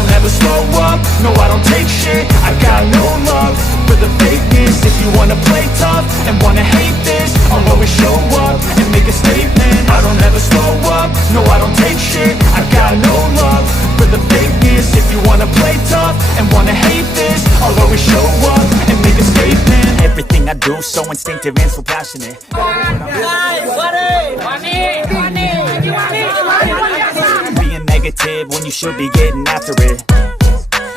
don't ever slow up, no I don't take shit. I got no love for the fakeness. If you wanna play tough and wanna hate this, I'll always show up and make a statement. I don't ever slow up, no I don't take shit. I got no love for the fakeness. If you wanna play tough and wanna hate this, I'll always show up and make a statement. Everything I do so instinctive and so passionate. Being negative when you should be getting after it.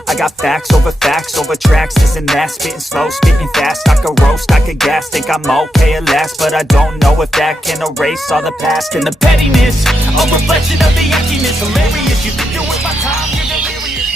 I got facts over tracks, this and that. Spitting slow, spitting fast, I could roast, I could gas. Think I'm okay at last, but I don't know if that can erase all the past. And the pettiness, a reflection of the emptiness. Hilarious, you think you're worth my time, you're delirious.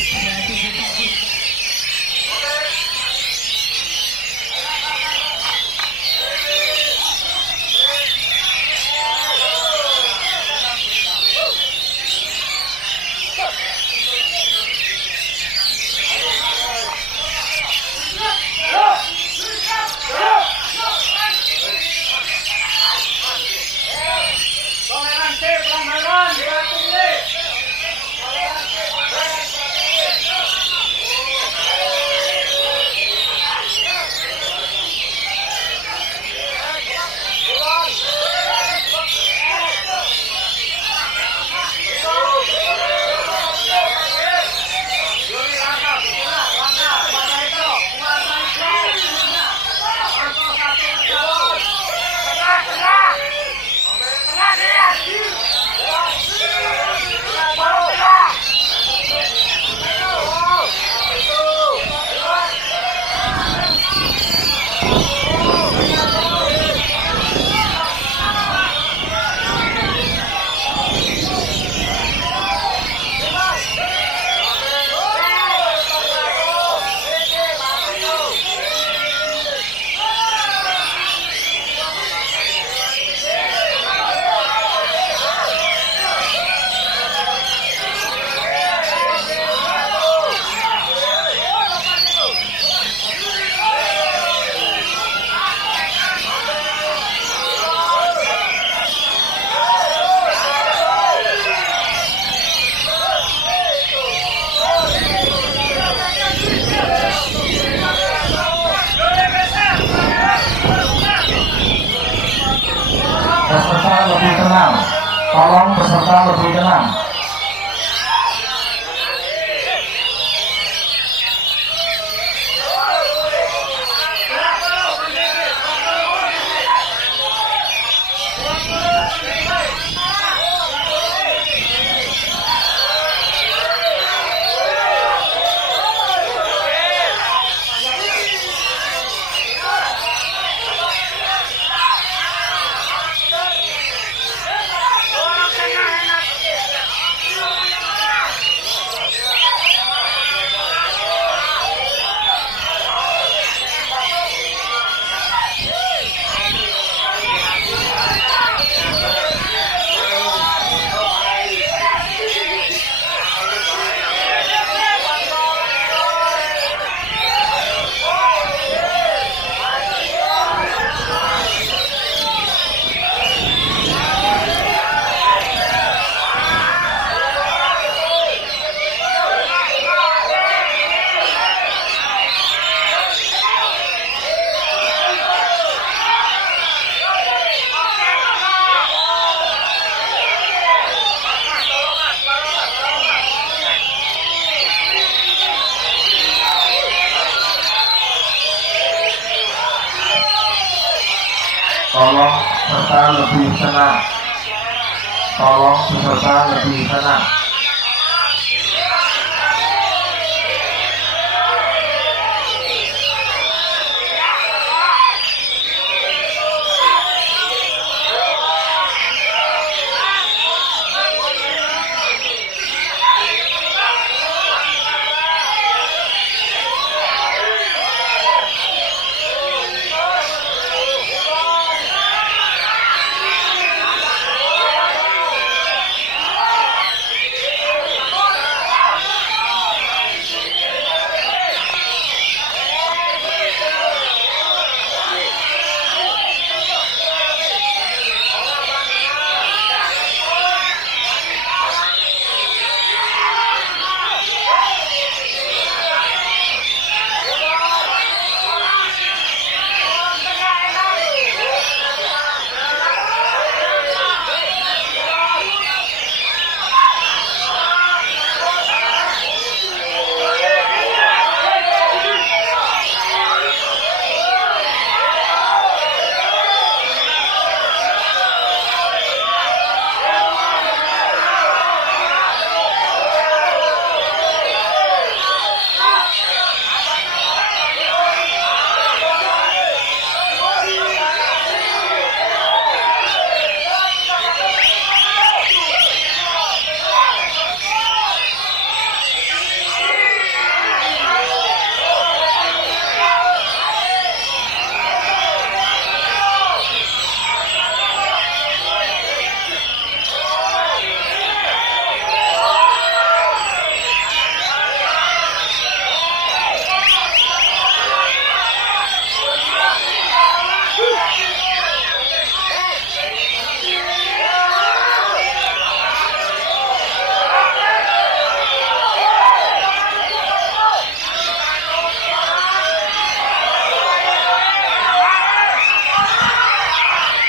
Peserta lebih tenang, tolong peserta lebih tenang. Tolong peserta lebih tenang. Tolong peserta lebih tenang.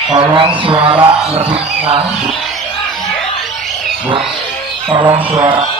Tolong suara lebih tenang. Bu, tolong suara.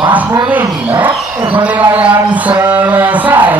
Mas Munin, penilaian selesai.